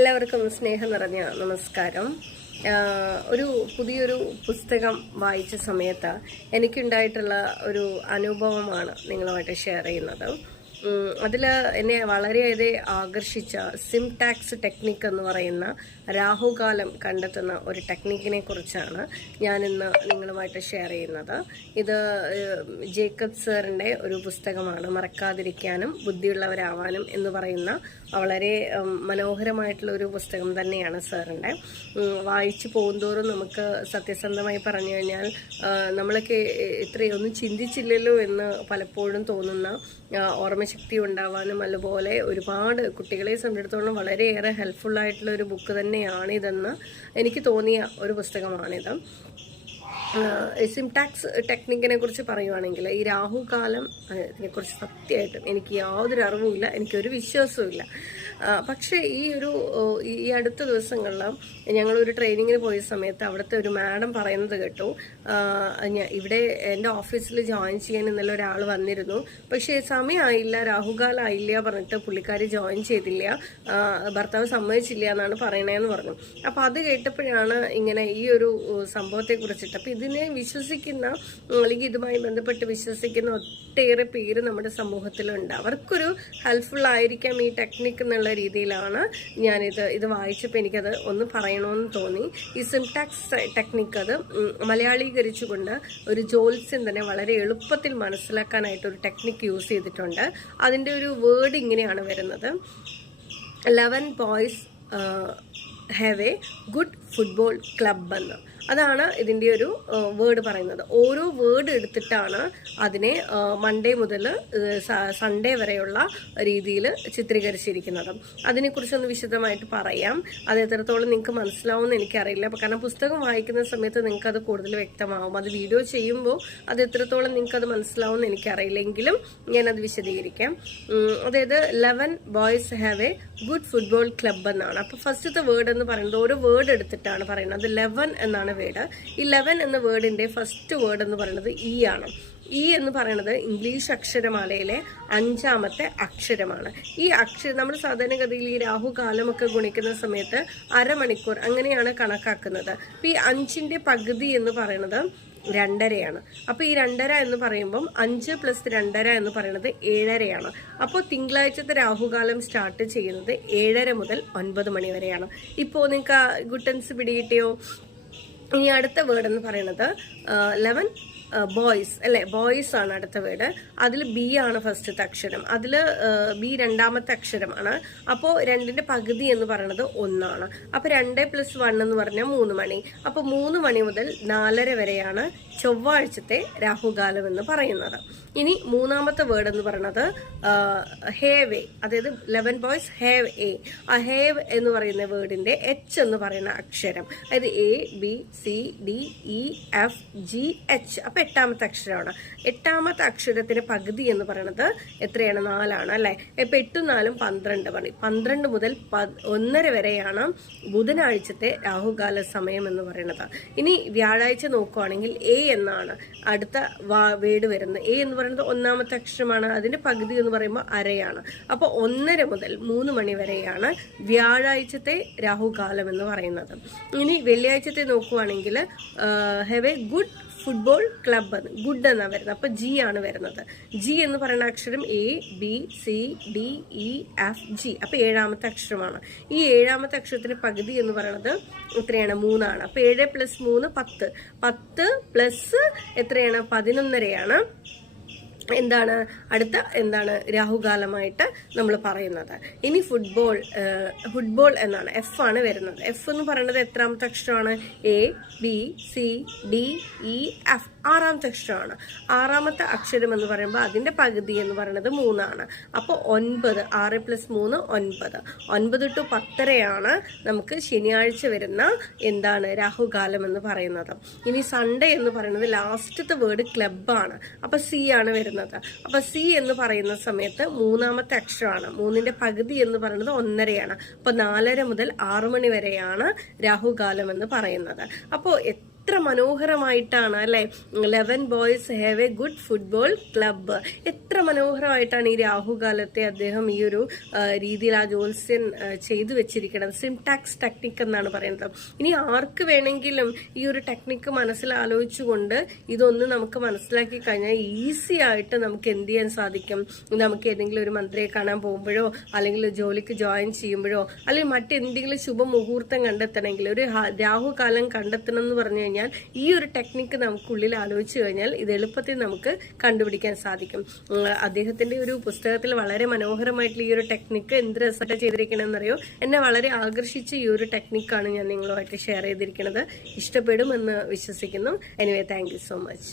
എല്ലാവർക്കും സ്നേഹം നിറഞ്ഞ നമസ്കാരം. ഒരു പുതിയൊരു പുസ്തകം വായിച്ച സമയത്ത് എനിക്കുണ്ടായിട്ടുള്ള ഒരു അനുഭവമാണ് നിങ്ങളുമായിട്ട് ഷെയർ ചെയ്യുന്നത്. അതിൽ എന്നെ വളരെയേറെ ആകർഷിച്ച സിംടാക്സ് ടെക്നിക്ക് എന്ന് പറയുന്ന രാഹുകാലം കണ്ടെത്തുന്ന ഒരു ടെക്നിക്കിനെ കുറിച്ചാണ് ഞാനിന്ന് നിങ്ങളുമായിട്ട് ഷെയർ ചെയ്യുന്നത്. ഇത് ജേക്കബ് സാറിന്റെ ഒരു പുസ്തകമാണ് മറക്കാതിരിക്കാനും ബുദ്ധിയുള്ളവരാവാനും എന്ന് പറയുന്ന വളരെ മനോഹരമായിട്ടുള്ള ഒരു പുസ്തകം തന്നെയാണ് സാറിന്റെ വായിച്ചു പോകുന്തോറും നമുക്ക് സത്യസന്ധമായി പറഞ്ഞു കഴിഞ്ഞാൽ നമ്മളൊക്കെ ഇത്രയൊന്നും ചിന്തിച്ചില്ലല്ലോ എന്ന് പലപ്പോഴും തോന്നുന്ന ആ, ഓർമ്മശക്തി ഉണ്ടാവാനും അതുപോലെ ഒരുപാട് കുട്ടികളെ സംബന്ധിച്ചിടത്തോളം വളരെയേറെ ഹെൽപ്ഫുൾ ആയിട്ടുള്ള ഒരു ബുക്ക് തന്നെയാണിതെന്ന് എനിക്ക് തോന്നിയ ഒരു പുസ്തകമാണിത്. സിംടാക്സ് ടെക്നിക്കിനെ കുറിച്ച് പറയുവാണെങ്കിൽ ഈ രാഹുകാലം ഇതിനെക്കുറിച്ച് സത്യമായിട്ടും എനിക്ക് യാതൊരു അറിവുമില്ല എനിക്കൊരു വിശ്വാസവുമില്ല പക്ഷേ ഈ ഒരു ഈ അടുത്ത ദിവസങ്ങളിൽ ഞങ്ങളൊരു ട്രെയിനിങ്ങിന് പോയ സമയത്ത് അവിടുത്തെ ഒരു മാഡം പറയുന്നത് കേട്ടു. ഇവിടെ എന്റെ ഓഫീസിൽ ജോയിൻ ചെയ്യാൻ ഇന്നലെ ഒരാൾ വന്നിരുന്നു. പക്ഷേ സമയമായില്ല രാഹുകാലമായില്ല പറഞ്ഞിട്ട് പുള്ളിക്കാരി ജോയിൻ ചെയ്തില്ല. ഭർത്താവ് സമ്മതിച്ചില്ല എന്നാണ് പറയണേന്ന് പറഞ്ഞു. അപ്പോൾ അത് കേട്ടപ്പോഴാണ് ഇങ്ങനെ ഈ ഒരു സംഭവത്തെ കുറിച്ചിട്ട് ഇതിനെ വിശ്വസിക്കുന്ന അല്ലെങ്കിൽ ഇതുമായി ബന്ധപ്പെട്ട് വിശ്വസിക്കുന്ന ഒട്ടേറെ പേര് നമ്മുടെ സമൂഹത്തിലുണ്ട്. അവർക്കൊരു ഹെൽപ്ഫുൾ ആയിരിക്കാം ഈ ടെക്നിക് എന്നുള്ള രീതിയിലാണ് ഞാനിത് ഇത് വായിച്ചപ്പോൾ എനിക്കത് ഒന്ന് പറയണമെന്ന് തോന്നി. ഈ സിംടാക്സ് ടെക്നിക്ക് അത് മലയാളീകരിച്ചുകൊണ്ട് ഒരു ജോത്സ്യം തന്നെ വളരെ എളുപ്പത്തിൽ മനസ്സിലാക്കാനായിട്ട് ഒരു ടെക്നിക്ക് യൂസ് ചെയ്തിട്ടുണ്ട്. അതിന്റെ ഒരു വേർഡ് ഇങ്ങനെയാണ് വരുന്നത്. Eleven boys have a good football club എന്ന്. അതാണ് ഇതിന്റെ ഒരു വേർഡ് പറയുന്നത്. ഓരോ വേർഡ് എടുത്തിട്ടാണ് അതിനെ മൺഡേ മുതൽ സൺഡേ വരെയുള്ള രീതിയിൽ ചിത്രീകരിച്ചിരിക്കുന്നത്. അതിനെക്കുറിച്ചൊന്ന് വിശദമായിട്ട് പറയാം. അത് എത്രത്തോളം നിങ്ങൾക്ക് മനസ്സിലാവുമെന്ന് എനിക്കറിയില്ല. കാരണം പുസ്തകം വായിക്കുന്ന സമയത്ത് നിങ്ങൾക്ക് അത് കൂടുതൽ വ്യക്തമാവും. അത് വീഡിയോ ചെയ്യുമ്പോൾ അത് എത്രത്തോളം നിങ്ങൾക്ക് അത് മനസ്സിലാവുമെന്ന് എനിക്കറിയില്ലെങ്കിലും ഞാനത് വിശദീകരിക്കാം. അതായത് eleven boys have a good football club എന്നാണ്. അപ്പോൾ ഫസ്റ്റത്തെ വേർഡ് എന്ന് പറയുന്നത് ഓരോ വേർഡ് എടുത്തിട്ടാണ് പറയുന്നത്. ലെവൻ എന്നാണ് വേർഡ്. ഈ ലെവൻ എന്ന വേർഡിന്റെ ഫസ്റ്റ് വേർഡ് എന്ന് പറയുന്നത് ഇ ആണ്. ഇ എന്ന് പറയുന്നത് ഇംഗ്ലീഷ് അക്ഷരമാലയിലെ അഞ്ചാമത്തെ അക്ഷരമാണ്. ഈ അക്ഷരം നമ്മൾ സാധാരണഗതിയിൽ ഈ രാഹുകാലമൊക്കെ ഗുണിക്കുന്ന സമയത്ത് അരമണിക്കൂർ അങ്ങനെയാണ് കണക്കാക്കുന്നത്. ഈ അഞ്ചിന്റെ പകുതി എന്ന് പറയുന്നത് രണ്ടരയാണ്. അപ്പോൾ ഈ രണ്ടര എന്ന് പറയുമ്പം അഞ്ച് പ്ലസ് രണ്ടര എന്ന് പറയുന്നത് ഏഴരയാണ്. അപ്പോൾ തിങ്കളാഴ്ചത്തെ രാഹുകാലം സ്റ്റാർട്ട് ചെയ്യുന്നത് ഏഴര മുതൽ ഒൻപത് മണി വരെയാണ്. ഇപ്പോൾ നിങ്ങൾക്ക് ഗുട്ടൻസ് പിടികിട്ടിയോ? ഇനി അടുത്ത വേർഡ് എന്ന് പറയുന്നത് ലെവൻ ബോയ്സ് അല്ലേ? ബോയ്സ് ആണ് അടുത്ത വേർഡ് അതിൽ ബി ആണ് ഫസ്റ്റത്തെ അക്ഷരം. അതിൽ ബി രണ്ടാമത്തെ അക്ഷരമാണ് അപ്പോൾ രണ്ടിന്റെ പകുതി എന്ന് പറയുന്നത് ഒന്നാണ്. അപ്പോൾ രണ്ട് പ്ലസ് വൺ എന്ന് പറഞ്ഞാൽ മൂന്ന് മണി. അപ്പോൾ മൂന്ന് മണി മുതൽ നാലര വരെയാണ് ചൊവ്വാഴ്ചത്തെ രാഹുകാലം എന്ന് പറയുന്നത്. ഇനി മൂന്നാമത്തെ വേർഡ് എന്ന് പറയുന്നത് ഹേവ് അതായത് ലെവൻ ബോയ്സ് ഹേവ് എ ആ ഹേവ് എന്ന് പറയുന്ന വേർഡിന്റെ എച്ച് എന്ന് പറയുന്ന അക്ഷരം. അതായത് A B C D E F G H അപ്പോൾ എട്ടാമത്തെ അക്ഷരമാണ്. എട്ടാമത്തെ അക്ഷരത്തിന്റെ പകുതി എന്ന് പറയുന്നത് എത്രയാണ്? നാലാണ് അല്ലേ? ഇപ്പൊ എട്ടും നാലും പന്ത്രണ്ട് മണി പന്ത്രണ്ട് മുതൽ ഒന്നര വരെയാണ് ബുധനാഴ്ചത്തെ രാഹുകാല സമയം എന്ന് പറയുന്നത് ഇനി വ്യാഴാഴ്ച നോക്കുവാണെങ്കിൽ എ എന്നാണ്. അടുത്ത വാ- വേട് വരുന്നത്. എ എന്ന് പറയുന്നത് ഒന്നാമത്തെ അക്ഷരമാണ്. അതിന്റെ പകുതി എന്ന് പറയുമ്പോൾ അരയാണ്. അപ്പോൾ ഒന്നര മുതൽ മൂന്ന് മണി വരെയാണ് വ്യാഴാഴ്ചത്തെ രാഹുകാലം എന്ന് പറയുന്നത്. ഇനി വെള്ളിയാഴ്ചത്തെ നോക്കുവാണെങ്കിൽ have a good football club good എന്നാണ് വരുന്നത്. അപ്പോൾ ജി ആണ് വരുന്നത്. ജി എന്ന് പറയുന്ന അക്ഷരം A B C D E F G അപ്പോൾ ഏഴാമത്തെ അക്ഷരമാണ്. ഈ ഏഴാമത്തെ അക്ഷരത്തിന് പകുതി എന്ന് പറയുന്നത് എത്രയാണ്? മൂന്നാണ്. അപ്പൊ ഏഴ് പ്ലസ് മൂന്ന് പത്ത്. പത്ത് പ്ലസ് എത്രയാണ്? പതിനൊന്നരയാണ്. എന്താണ്? അടുത്ത എന്താണ് രാഹുകാലമായിട്ട് നമ്മൾ പറയുന്നത്. ഇനി ഫുട്ബോൾ ഫുട്ബോൾ എന്നാണ്. എഫ് ആണ് വരുന്നത്. എഫ് എന്ന് പറയുന്നത് എത്രാമത്തെ അക്ഷരമാണ്? A B C D E F ആറാമത്തെ അക്ഷരമാണ് ആറാമത്തെ അക്ഷരം എന്ന് പറയുമ്പോൾ അതിന്റെ പകുതി എന്ന് പറയുന്നത് മൂന്നാണ്. അപ്പോൾ ഒൻപത് ആറ് പ്ലസ് മൂന്ന് ഒൻപത്. ഒൻപത് ടു പത്തരയാണ് നമുക്ക് ശനിയാഴ്ച വരുന്ന എന്താണ് രാഹുകാലം എന്ന് പറയുന്നത്. ഇനി സൺഡേ എന്ന് പറയുന്നത് ലാസ്റ്റത്തെ വേർഡ് ക്ലബാണ് അപ്പോൾ സി ആണ് വരുന്നത്. അപ്പോൾ സി എന്ന് പറയുന്ന സമയത്ത് മൂന്നാമത്തെ അക്ഷരമാണ്. മൂന്നിന്റെ പകുതി എന്ന് പറയുന്നത് ഒന്നരയാണ്. അപ്പോൾ നാലര മുതൽ ആറു മണി വരെയാണ് രാഹുകാലം എന്ന് പറയുന്നത്. അപ്പോൾ എത്ര മനോഹരമായിട്ടാണ് അല്ലെ? Eleven boys have a good football club എത്ര മനോഹരമായിട്ടാണ് ഈ രാഹുകാലത്തെ അദ്ദേഹം ഈ ഒരു രീതിയിൽ ആ ജോത്സ്യൻ ചെയ്തു വെച്ചിരിക്കുന്നത്. സിംടാക്സ് ടെക്നിക് എന്നാണ് പറയുന്നത്. ഇനി ആർക്ക് വേണമെങ്കിലും ഈ ഒരു ടെക്നിക്ക് മനസ്സിൽ ആലോചിച്ചുകൊണ്ട് ഇതൊന്ന് നമുക്ക് മനസ്സിലാക്കി കഴിഞ്ഞാൽ ഈസി ആയിട്ട് നമുക്ക് എന്ത് ചെയ്യാൻ സാധിക്കും? നമുക്ക് ഏതെങ്കിലും ഒരു മന്ത്രിയെ കാണാൻ പോകുമ്പോഴോ അല്ലെങ്കിൽ ജോലിക്ക് ജോയിൻ ചെയ്യുമ്പോഴോ അല്ലെങ്കിൽ മറ്റെന്തെങ്കിലും ശുഭമുഹൂർത്തം കണ്ടെത്തണമെങ്കിൽ ഒരു രാഹുകാലം കണ്ടെത്തണം എന്ന് പറഞ്ഞു കഴിഞ്ഞാൽ ഈ ഒരു ടെക്നിക്ക് നമുക്കുള്ളിൽ ആലോചിച്ച് കഴിഞ്ഞാൽ ഇത് എളുപ്പത്തിൽ നമുക്ക് കണ്ടുപിടിക്കാൻ സാധിക്കും. അദ്ദേഹത്തിന്റെ ഒരു പുസ്തകത്തിൽ വളരെ മനോഹരമായിട്ടുള്ള ഈ ഒരു ടെക്നിക്ക് എന്ത് രസമായിട്ട് ചെയ്തിരിക്കണമെന്നറിയോ എന്നെ വളരെ ആകർഷിച്ച ഈ ഒരു ടെക്നിക്കാണ് ഞാൻ നിങ്ങളുമായിട്ട് ഷെയർ ചെയ്തിരിക്കുന്നത്. ഇഷ്ടപ്പെടുമെന്ന് വിശ്വസിക്കുന്നു. Anyway thank so much